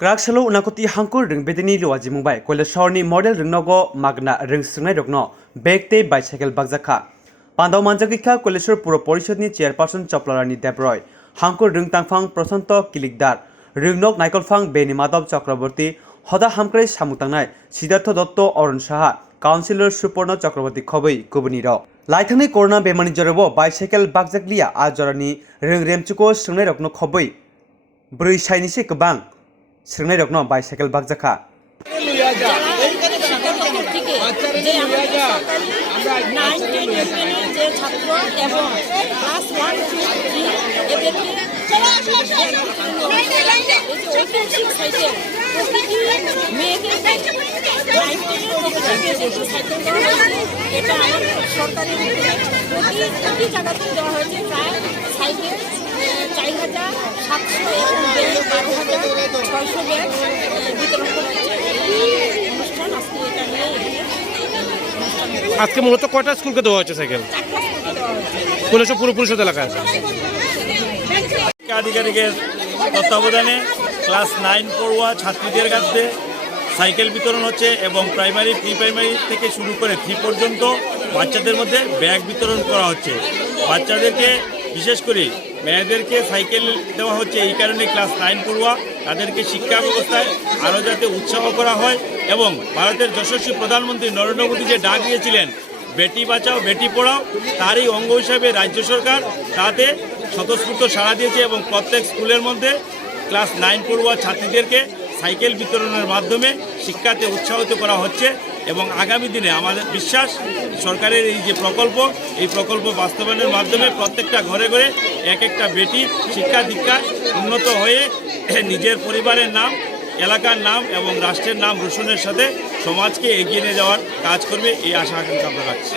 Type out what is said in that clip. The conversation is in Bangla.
Kraksalo unakoti hangkur rung bedeni luaji mumbai koile shorni model rungnogo magna rung Swrwngnairokno bekte bicycle Bakjakha Pandaw manjagikha koleshor puro porishadni chairperson Choplarani Debroy hangkur rung tangphang prosanto kilikdar rungnok naikolphang beni madhav chakraborty hoda hamkrai samutangnai Siddhartha Dotto Oron Saha Councilor Suporno Chakraborty khoboi kubuniro Laithangni corona bemani jorobo bicycle Bakjaklia a jorani rung remchuko Swrwngnairokno khoboi brui sainise kobang Swrwngnairokno bicycle Bakjakha আজকে মূলত কয়টা স্কুলকে দেওয়া হচ্ছে সাইকেল? কোলেশ্বর পুরো পরিষদ এলাকায় আধিকারিকের তত্ত্বাবধানে ক্লাস 9 পড়ুয়া ছাত্রীদের কাছে সাইকেল বিতরণ হচ্ছে এবং প্রাইমারি প্রি প্রাইমারি থেকে শুরু করে 3 পর্যন্ত বাচ্চাদের মধ্যে ব্যাগ বিতরণ করা হচ্ছে। বাচ্চাদেরকে বিশেষ করে মেয়েদেরকে সাইকেল দেওয়া হচ্ছে এই কারণে ক্লাস 9 পড়ুয়া তাদেরকে শিক্ষা ব্যবস্থায় আরও যাতে উৎসাহ করা হয় এবং ভারতের যশস্বী প্রধানমন্ত্রী নরেন্দ্র মোদী যে ডাক দিয়েছিলেন বেটি বাঁচাও বেটি পড়াও তারই অঙ্গ হিসাবে রাজ্য সরকার তাতে স্বতঃস্ফূর্ত সাড়া দিয়েছে এবং প্রত্যেক স্কুলের মধ্যে ক্লাস 9 পড়ুয়া ছাত্রীদেরকে সাইকেল বিতরণের মাধ্যমে শিক্ষাতে উৎসাহিত করা হচ্ছে এবং আগামী দিনে আমাদের বিশ্বাস সরকারের এই যে এই প্রকল্প বাস্তবায়নের মাধ্যমে প্রত্যেকটা ঘরে ঘরে এক একটা বেটি শিক্ষা দীক্ষায় উন্নত হয়ে নিজের পরিবারের নাম এলাকার নাম এবং রাষ্ট্রের নাম রোশনের সাথে সমাজকে এগিয়ে নিয়ে যাওয়ার কাজ করবে এই আশা আকাঙ্ক্ষা আমরা রাখছি।